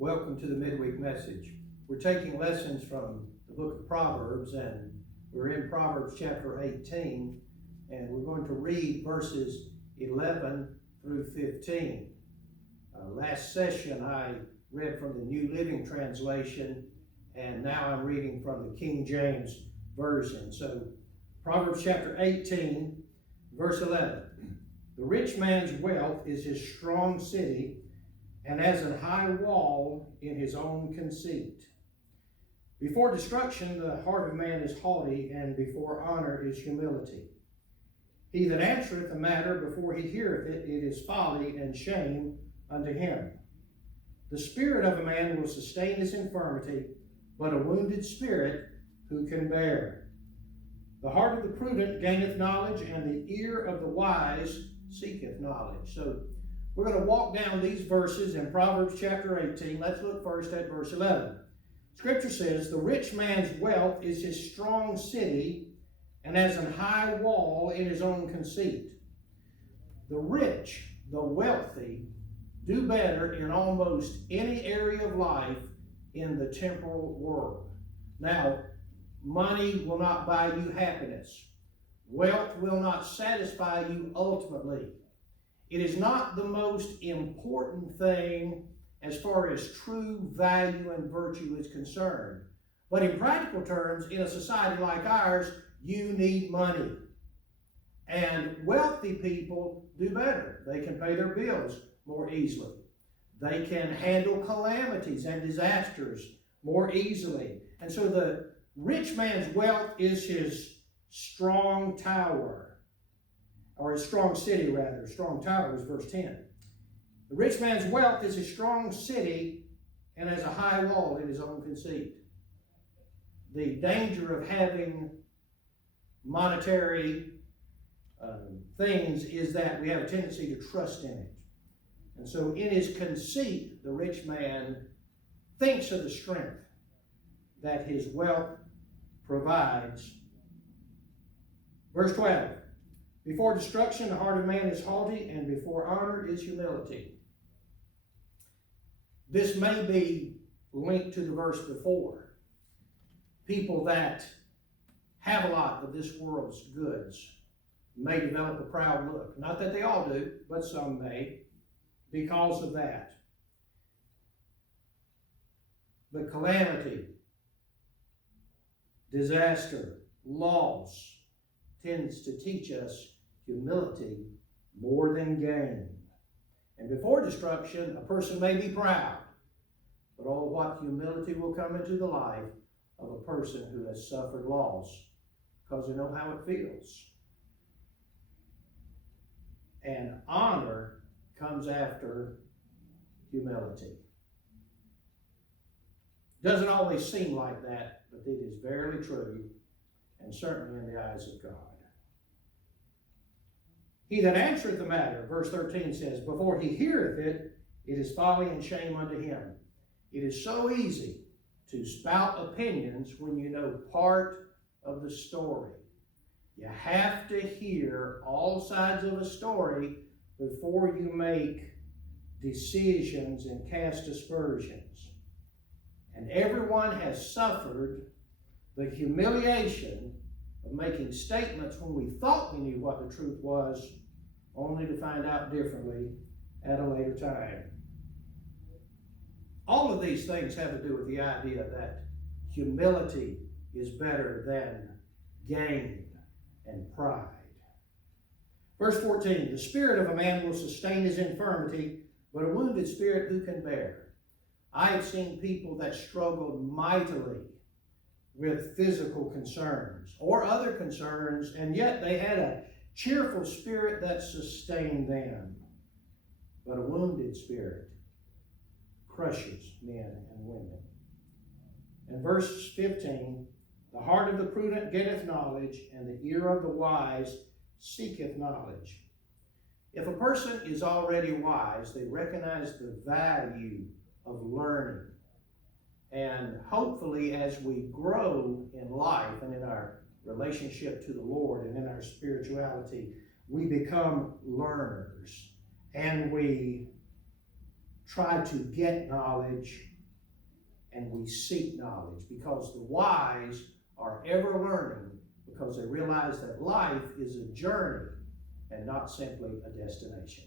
Welcome to the midweek message. We're taking lessons from the book of Proverbs, and we're in Proverbs chapter 18, and we're going to read verses 11 through 15. Last session I read from the New Living Translation, and now I'm reading from the King James Version. So Proverbs chapter 18, verse 11. The rich man's wealth is his strong city, and as an high wall in his own conceit. Before destruction, the heart of man is haughty, and before honor is humility. He that answereth a matter before he heareth it, it is folly and shame unto him. The spirit of a man will sustain his infirmity, but a wounded spirit who can bear? The heart of the prudent gaineth knowledge, and the ear of the wise seeketh knowledge. So we're going to walk down these verses in Proverbs chapter 18. Let's look first at verse 11. Scripture says, the rich man's wealth is his strong city, and as an high wall in his own conceit. The rich, the wealthy, do better in almost any area of life in the temporal world. Now, money will not buy you happiness. Wealth will not satisfy you ultimately. It is not the most important thing as far as true value and virtue is concerned. But in practical terms, in a society like ours, you need money. And wealthy people do better. They can pay their bills more easily. They can handle calamities and disasters more easily. And so the rich man's wealth is his strong tower. Or his strong city, rather. Strong tower is verse 10. The rich man's wealth is his strong city and has a high wall in his own conceit. The danger of having monetary things is that we have a tendency to trust in it. And so in his conceit, the rich man thinks of the strength that his wealth provides. Verse 12. Before destruction, the heart of man is haughty, and before honor is humility. This may be linked to the verse before. People that have a lot of this world's goods may develop a proud look. Not that they all do, but some may, because of that. But calamity, disaster, loss tends to teach us humility more than gain. And before destruction, a person may be proud, but oh, what humility will come into the life of a person who has suffered loss, because they know how it feels. And honor comes after humility. Doesn't always seem like that, but it is very true, and certainly in the eyes of God. He that answereth the matter, verse 13 says, before he heareth it, it is folly and shame unto him. It is so easy to spout opinions when you know part of the story. You have to hear all sides of a story before you make decisions and cast aspersions. And everyone has suffered the humiliation of making statements when we thought we knew what the truth was, only to find out differently at a later time. All of these things have to do with the idea that humility is better than gain and pride. Verse 14, the spirit of a man will sustain his infirmity, but a wounded spirit who can bear? I have seen people that struggled mightily with physical concerns or other concerns, and yet they had a cheerful spirit that sustained them. But a wounded spirit crushes men and women. And verse 15, the heart of the prudent getteth knowledge, and the ear of the wise seeketh knowledge. If a person is already wise, they recognize the value of learning. And hopefully as we grow in life and in our relationship to the Lord and in our spirituality, we become learners. And we try to get knowledge and we seek knowledge, because the wise are ever learning, because they realize that life is a journey and not simply a destination.